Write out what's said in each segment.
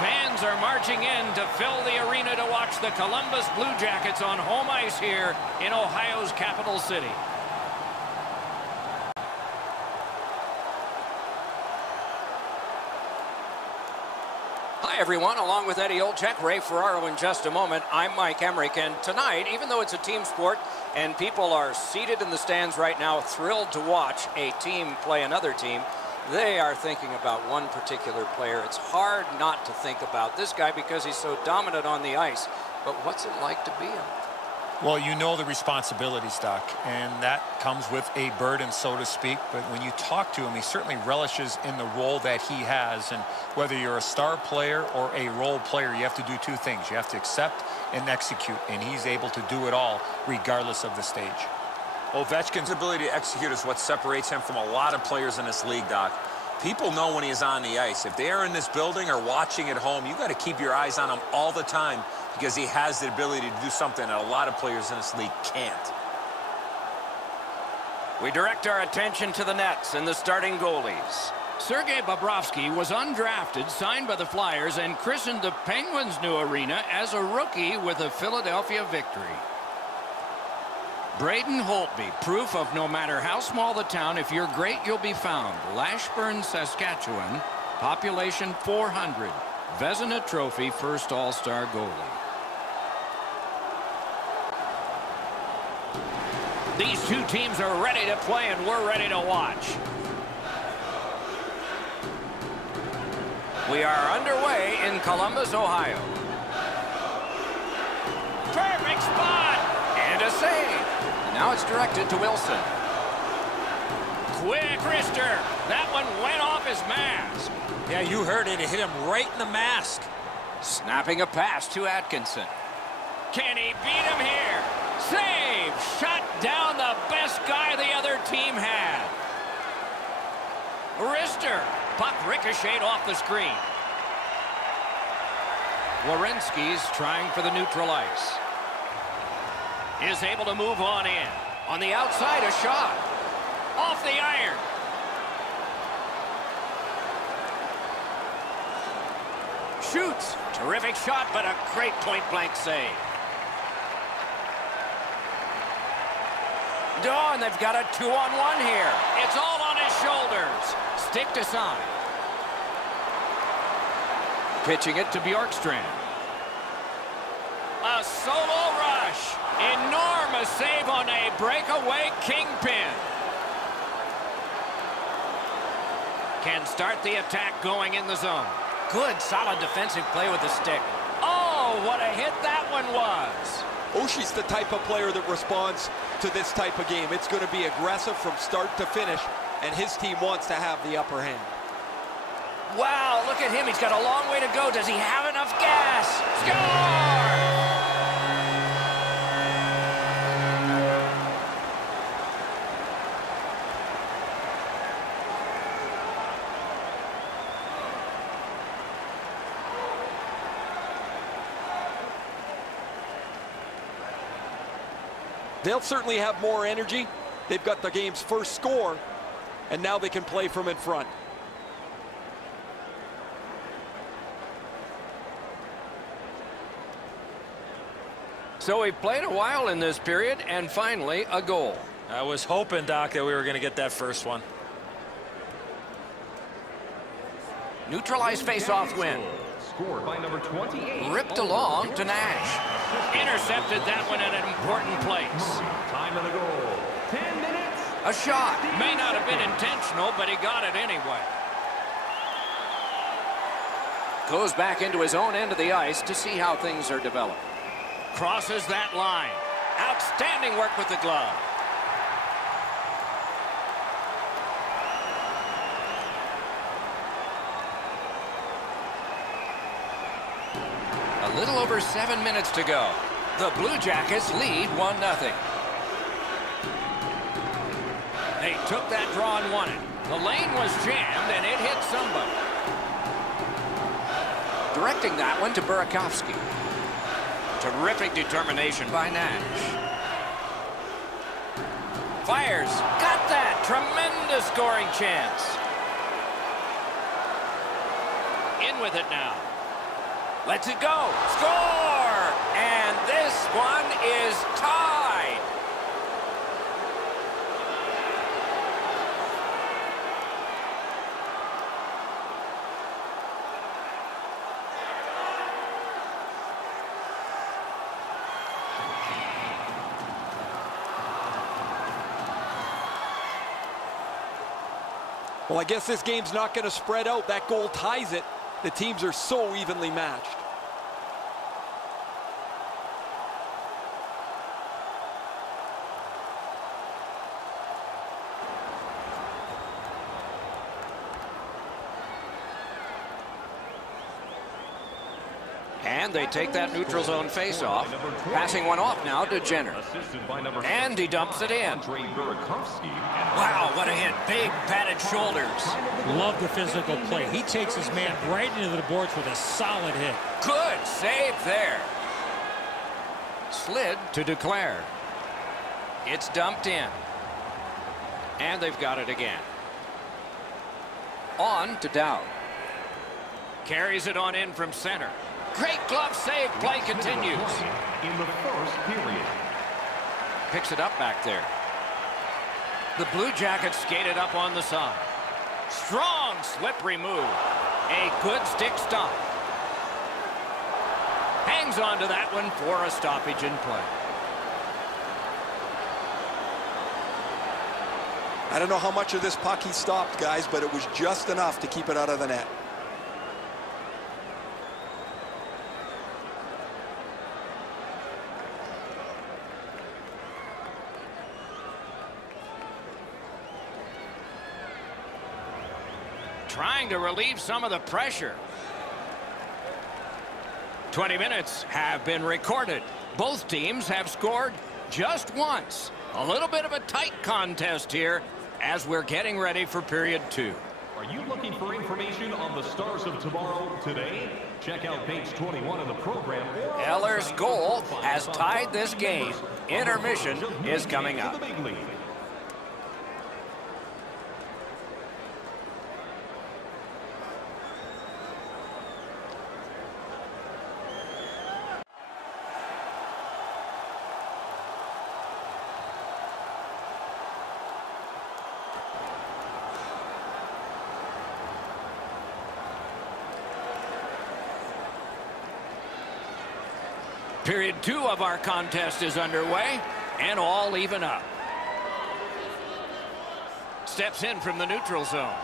Fans are marching in to fill the arena to watch the Columbus Blue Jackets on home ice here in Ohio's capital city. Hi, everyone. Along with Eddie Olczyk, Ray Ferraro in just a moment, I'm Mike Emmerich. And tonight, even though it's a team sport and people are seated in the stands right now thrilled to watch a team play another team, they are thinking about one particular player. It's hard not to think about this guy because he's so dominant on the ice. But what's it like to be him? Well, you know the responsibilities, Doc, and that comes with a burden, so to speak. But when you talk to him, he certainly relishes in the role that he has. And whether you're a star player or a role player, you have to do two things. You have to accept and execute, and he's able to do it all regardless of the stage. Ovechkin's ability to execute is what separates him from a lot of players in this league, Doc. People know when he's on the ice. If they are in this building or watching at home, you got to keep your eyes on him all the time because he has the ability to do something that a lot of players in this league can't. We direct our attention to the nets and the starting goalies. Sergei Bobrovsky was undrafted, signed by the Flyers, and christened the Penguins' new arena as a rookie with a Philadelphia victory. Braden Holtby, proof of no matter how small the town, if you're great, you'll be found. Lashburn, Saskatchewan, population 400. Vezina Trophy, first All-Star goalie. These two teams are ready to play, and we're ready to watch. We are underway in Columbus, Ohio. Perfect spot! And a save. And now it's directed to Wilson. Quick wrister. That one went off his mask. Yeah, you heard it. It hit him right in the mask. Snapping a pass to Atkinson. Can he beat him here? Save! Shut down the best guy the other team had. Wrister. Puck ricocheted off the screen. Werenski's trying for the neutral ice. Is able to move on in. On the outside, a shot. Off the iron. Shoots. Terrific shot, but a great point-blank save. Oh, and they've got a 2-on-1 here. It's all on his shoulders. Stick to side. Pitching it to Bjorkstrand. A solo rush. Enormous save on a breakaway kingpin. Can start the attack going in the zone. Good, solid defensive play with the stick. Oh, what a hit that one was. Oshie's the type of player that responds to this type of game. It's going to be aggressive from start to finish, and his team wants to have the upper hand. Wow, look at him. He's got a long way to go. Does he have enough gas? Score! They'll certainly have more energy. They've got the game's first score, and now they can play from in front. So we've played a while in this period, and finally a goal. I was hoping, Doc, that we were going to get that first one. Neutralized face-off win. Scored by number 28. Ripped along to Nash. Intercepted that one at an important place. Time of the goal. 10 minutes. A shot. May not have been intentional, but he got it anyway. Goes back into his own end of the ice to see how things are developed. Crosses that line. Outstanding work with the glove. A little over 7 minutes to go. The Blue Jackets lead 1-0. They took that draw and won it. The lane was jammed and it hit somebody. Directing that one to Burakovsky. Terrific determination by Nash. Fires. Got that. Tremendous scoring chance. In with it now. Lets it go. Score! And this one is tied. Well, I guess this game's not going to spread out. That goal ties it. The teams are so evenly matched. And they take that neutral zone face-off. Passing one off now to Jenner. And he dumps it in. Wow, what a hit. Big padded shoulders. Love the physical play. He takes his man right into the boards with a solid hit. Good save there. Slid to Declare. It's dumped in. And they've got it again. On to Dowd. Carries it on in from center. Great glove save. Play continues. In the first period. Picks it up back there. The Blue Jackets skated up on the side. Strong slippery move. A good stick stop. Hangs on to that one for a stoppage in play. I don't know how much of this puck he stopped, guys, but it was just enough to keep it out of the net. Trying to relieve some of the pressure. 20 minutes have been recorded. Both teams have scored just once. A little bit of a tight contest here as we're getting ready for period 2. Are you looking for information on the Stars of Tomorrow today? Check out page 21 of the program. Eller's goal has tied this game. Intermission is coming up. Period 2 of our contest is underway, and all even up. Steps in from the neutral zone.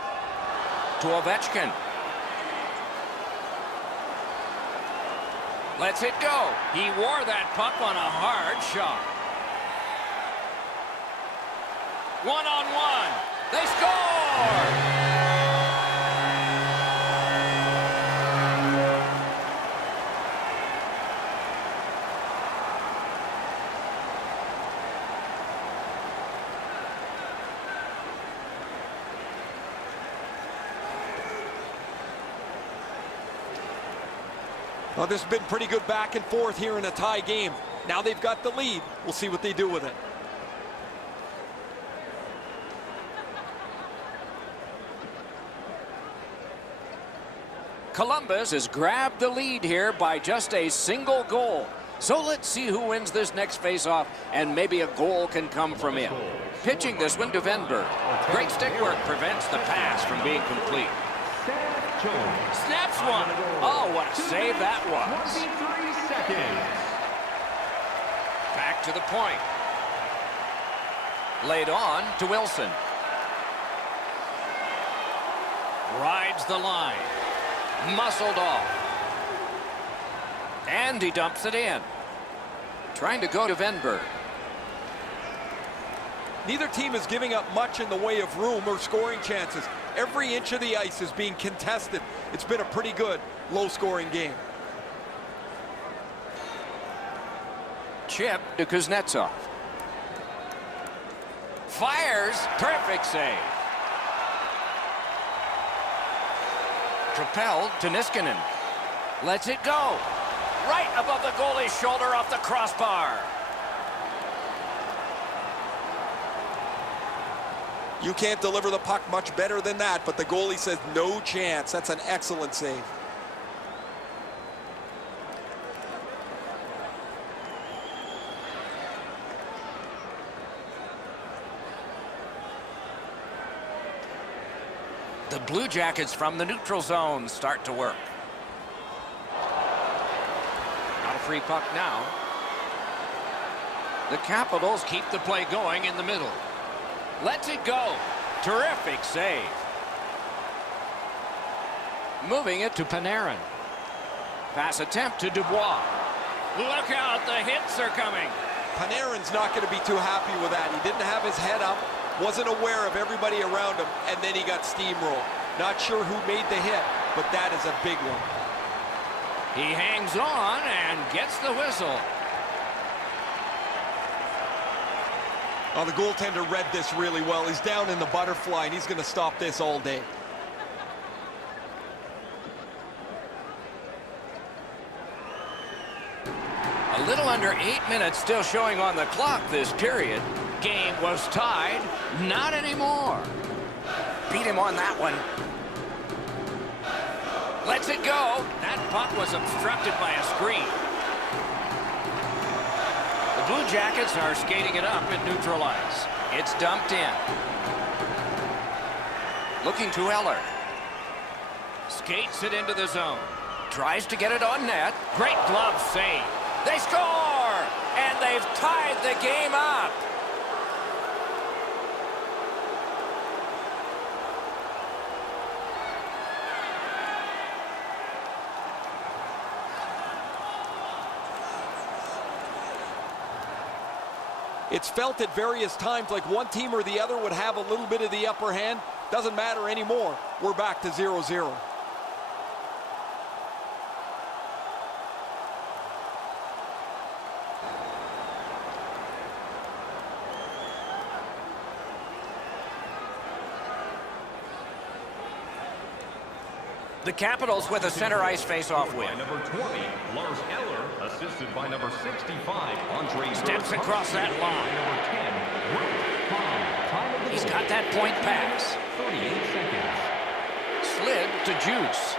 To Ovechkin. Lets it go. He wore that puck on a hard shot. 1-on-1. They score! Well, this has been pretty good back and forth here in a tie game. Now they've got the lead. We'll see what they do with it. Columbus has grabbed the lead here by just a single goal. So let's see who wins this next faceoff, and maybe a goal can come from him. Pitching this one to Venberg. Great stick work prevents the pass from being complete. Snaps one. Oh, what a save that was. 23 seconds. Back to the point. Laid on to Wilson. Rides the line. Muscled off. And he dumps it in. Trying to go to Venberg. Neither team is giving up much in the way of room or scoring chances. Every inch of the ice is being contested. It's been a pretty good, low-scoring game. Chip to Kuznetsov. Fires. Perfect save. Propelled to Niskanen. Lets it go. Right above the goalie's shoulder off the crossbar. You can't deliver the puck much better than that, but the goalie says no chance. That's an excellent save. The Blue Jackets from the neutral zone start to work. Not a free puck now. The Capitals keep the play going in the middle. Lets it go. Terrific save. Moving it to Panarin. Pass attempt to Dubois. Look out, the hits are coming. Panarin's not going to be too happy with that. He didn't have his head up, wasn't aware of everybody around him, and then he got steamrolled. Not sure who made the hit, but that is a big one. He hangs on and gets the whistle. Oh, the goaltender read this really well. He's down in the butterfly, and he's going to stop this all day. A little under 8 minutes still showing on the clock this period. Game was tied. Not anymore. Beat him on that one. Lets it go. That puck was obstructed by a screen. The Blue Jackets are skating it up in neutral ice. It's dumped in. Looking to Eller. Skates it into the zone. Tries to get it on net. Great glove save. They score! And they've tied the game up. It's felt at various times like one team or the other would have a little bit of the upper hand. Doesn't matter anymore. We're back to 0-0. The Capitals with a center ice face-off win. By number 20, Lars Eller, assisted by number 65, Andre Steps across that line. He's got that point pass. 38 seconds. Slid to Juice.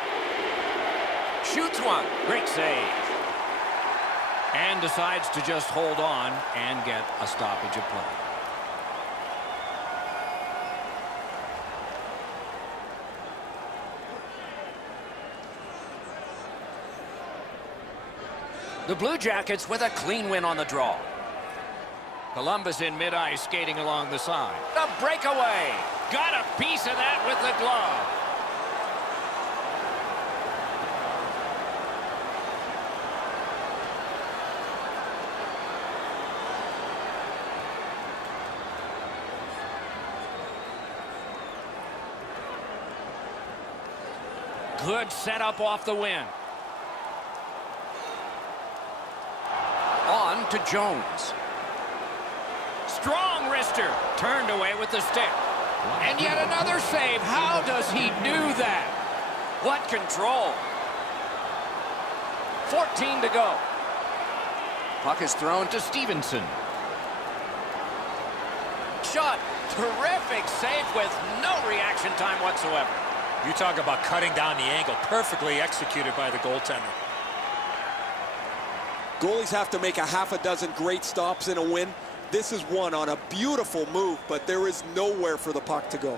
Shoots one. Great save. And decides to just hold on and get a stoppage of play. The Blue Jackets with a clean win on the draw. Columbus in mid-ice skating along the side. A breakaway. Got a piece of that with the glove. Good setup off the win. On to Jones. Strong wrister. Turned away with the stick. And yet another save. How does he do that? What control. 14 to go. Puck is thrown to Stevenson. Shot. Terrific save with no reaction time whatsoever. You talk about cutting down the angle. Perfectly executed by the goaltender. Goalies have to make a half a dozen great stops in a win. This is one on a beautiful move, but there is nowhere for the puck to go.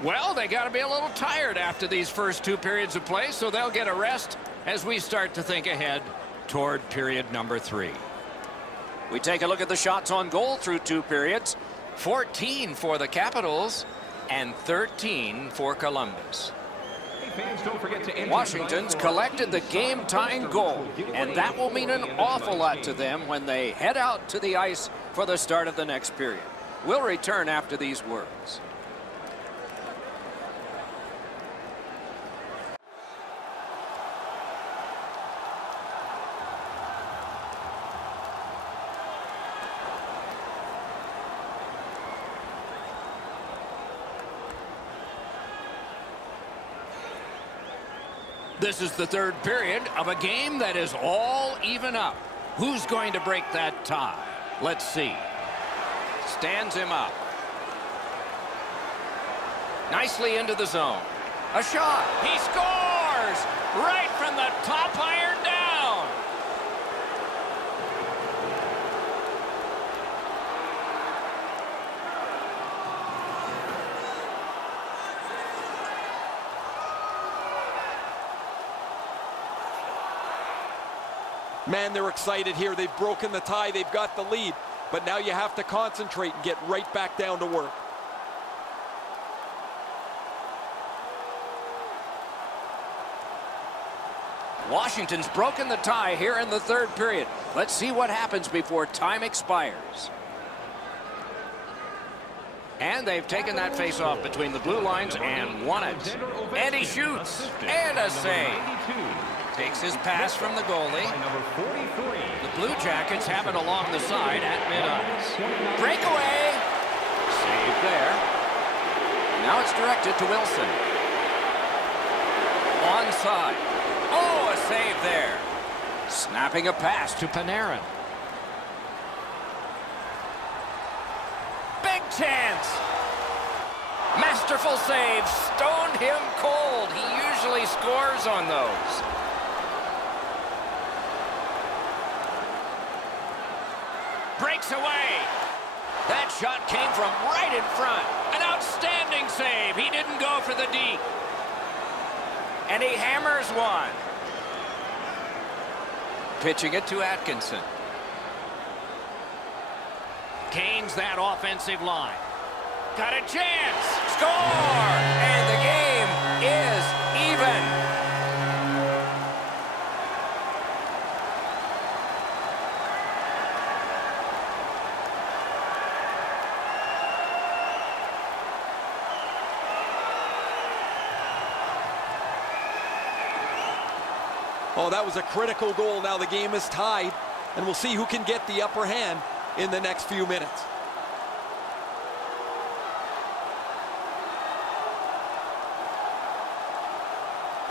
Well, they got to be a little tired after these first two periods of play, so they'll get a rest as we start to think ahead toward period number 3. We take a look at the shots on goal through 2 periods. 14 for the Capitals and 13 for Columbus. Hey fans, don't forget to enter Washington's collected the game-tying goal, and that will mean an awful lot to them when they head out to the ice for the start of the next period. We'll return after these words. This is the third period of a game that is all even up. Who's going to break that tie? Let's see. Stands him up. Nicely into the zone. A shot. He scores! Right from the top iron down. Man, they're excited here. They've broken the tie. They've got the lead. But now you have to concentrate and get right back down to work. Washington's broken the tie here in the third period. Let's see what happens before time expires. And they've taken that face-off between the blue lines and won it. And he shoots. And a save. Takes his pass from the goalie. The Blue Jackets have it along the side at mid-ice. Breakaway. Save there. Now it's directed to Wilson. Onside. Oh, a save there. Snapping a pass to Panarin. Big chance. Masterful save. Stoned him cold. He usually scores on those. Breaks away. That shot came from right in front. An outstanding save. He didn't go for the D. And he hammers one. Pitching it to Atkinson. Gains that offensive line. Got a chance. Score! And the game is even. Oh, that was a critical goal. Now the game is tied, and we'll see who can get the upper hand in the next few minutes.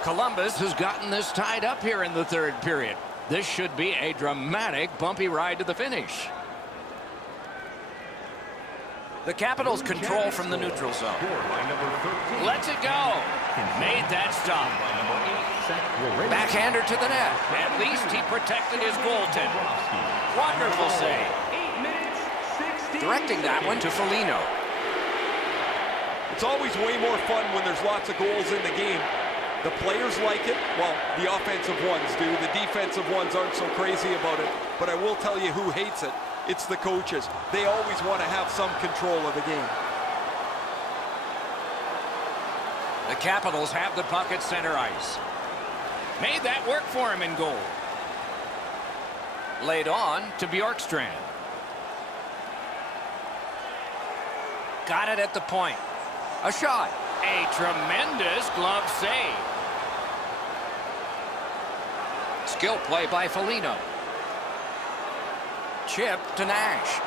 Columbus has gotten this tied up here in the third period. This should be a dramatic, bumpy ride to the finish. The Capitals control from the neutral zone. Lets it go. Made that stop. Backhander to the net. At least he protected his goaltender. Wonderful save. Directing that one to Foligno. It's always way more fun when there's lots of goals in the game. The players like it. Well, the offensive ones do. The defensive ones aren't so crazy about it. But I will tell you who hates it. It's the coaches. They always want to have some control of the game. The Capitals have the puck at center ice. Made that work for him in goal. Laid on to Bjorkstrand. Got it at the point. A shot. A tremendous glove save. Skill play by Foligno. Chip to Nash.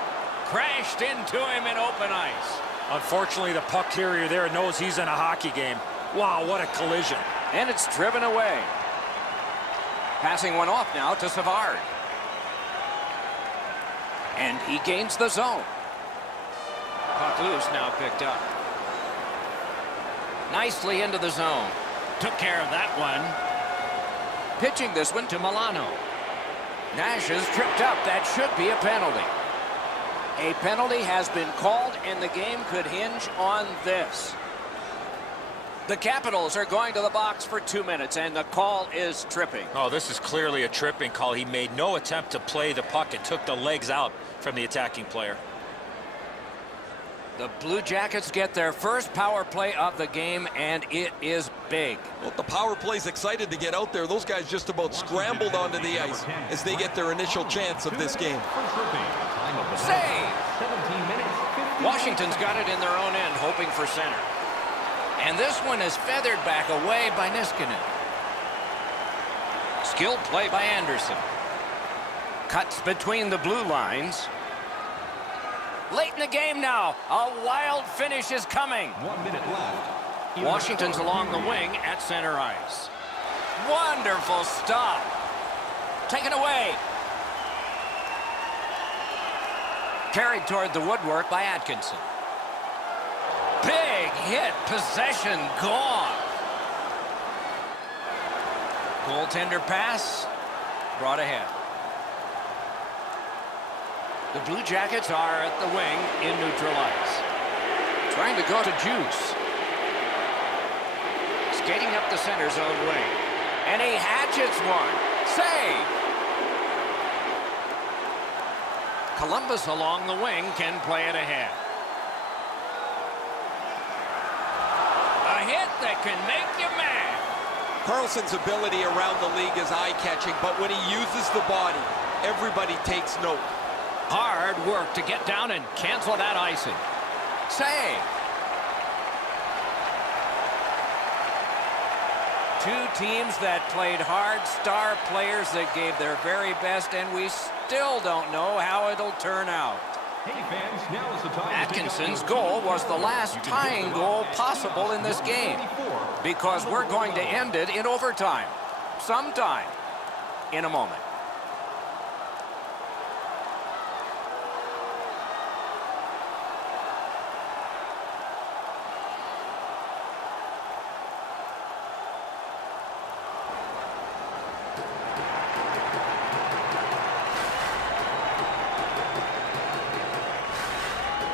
Crashed into him in open ice. Unfortunately, the puck carrier there knows he's in a hockey game. Wow, what a collision. And it's driven away. Passing one off now to Savard. And he gains the zone. Puck loose now picked up. Nicely into the zone. Took care of that one. Pitching this one to Milano. Nash is tripped up. That should be a penalty. A penalty has been called, and the game could hinge on this. The Capitals are going to the box for 2 minutes, and the call is tripping. Oh, this is clearly a tripping call. He made no attempt to play the puck and took the legs out from the attacking player. The Blue Jackets get their first power play of the game, and it is big. Well, the power play's excited to get out there. Those guys just about scrambled onto the ice as they get their initial chance of this game. Save! Washington's got it in their own end, hoping for center. And this one is feathered back away by Niskanen. Skilled play by Anderson. Cuts between the blue lines. Late in the game now. A wild finish is coming. 1 minute left. Washington's along the wing at center ice. Wonderful stop. Taken away. Carried toward the woodwork by Atkinson. Big hit. Possession gone. Goaltender pass brought ahead. The Blue Jackets are at the wing in neutral ice. Trying to go to Juice. Skating up the center zone wing. And he hatchets one. Save! Columbus along the wing can play it ahead. A hit that can make you mad. Carlson's ability around the league is eye-catching, but when he uses the body, everybody takes note. Hard work to get down and cancel that icing. Save. Two teams that played hard, star players that gave their very best, and we still don't know how it'll turn out. Hey fans, now is the time. Atkinson's goal was the last tying goal possible in this game, because we're going to end it in overtime sometime in a moment.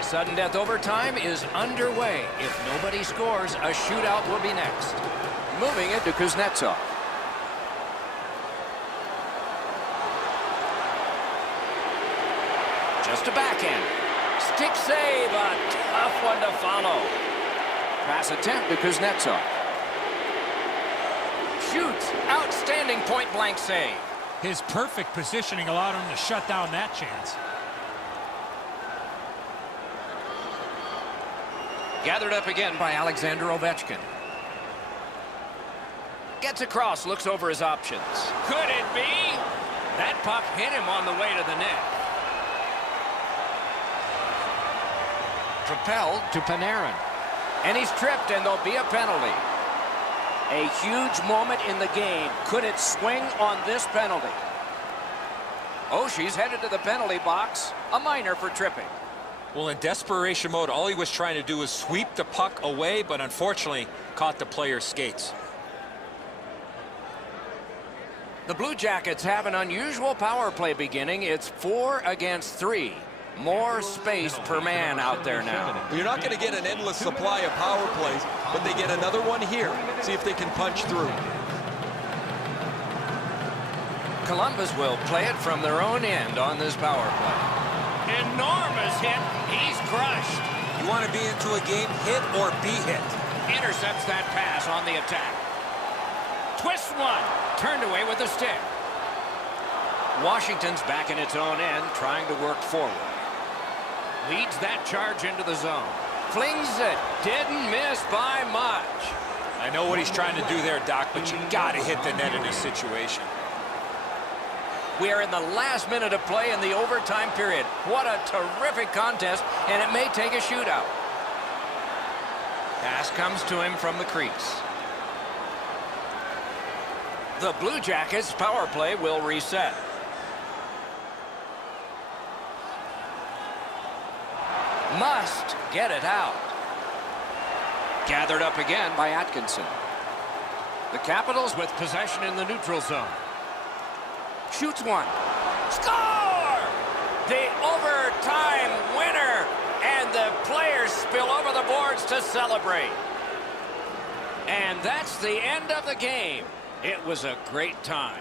Sudden death overtime is underway. If nobody scores, a shootout will be next. Moving it to Kuznetsov. Just a backhand. Stick save, a tough one to follow. Pass attempt to Kuznetsov. Shoots, outstanding point-blank save. His perfect positioning allowed him to shut down that chance. Gathered up again by Alexander Ovechkin. Gets across, looks over his options. Could it be? That puck hit him on the way to the net. Propelled to Panarin. And he's tripped, and there'll be a penalty. A huge moment in the game. Could it swing on this penalty? Oshie's headed to the penalty box. A minor for tripping. Well, in desperation mode, all he was trying to do was sweep the puck away, but unfortunately caught the player's skates. The Blue Jackets have an unusual power play beginning. It's 4 against 3. More space per man out there now. You're not going to get an endless supply of power plays, but they get another one here. See if they can punch through. Columbus will play it from their own end on this power play. Enormous hit. He's crushed. You want to be into a game, hit or be hit. Intercepts that pass on the attack. Twists one. Turned away with a stick. Washington's back in its own end, trying to work forward. Leads that charge into the zone. Flings it. Didn't miss by much. I know what he's trying to do there, Doc, but you got to hit the net in this situation. We are in the last minute of play in the overtime period. What a terrific contest, and it may take a shootout. Pass comes to him from the crease. The Blue Jackets' power play will reset. Must get it out. Gathered up again by Atkinson. The Capitals with possession in the neutral zone. Shoots one. Score! The overtime winner. And the players spill over the boards to celebrate. And that's the end of the game. It was a great time.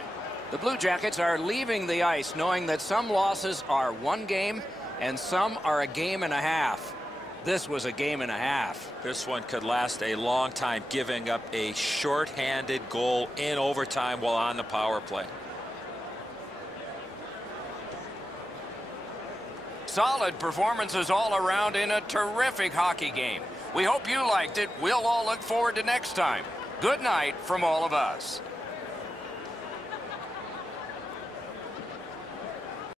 The Blue Jackets are leaving the ice knowing that some losses are one game and some are a game and a half. This was a game and a half. This one could last a long time, giving up a shorthanded goal in overtime while on the power play. Solid performances all around in a terrific hockey game. We hope you liked it. We'll all look forward to next time. Good night from all of us.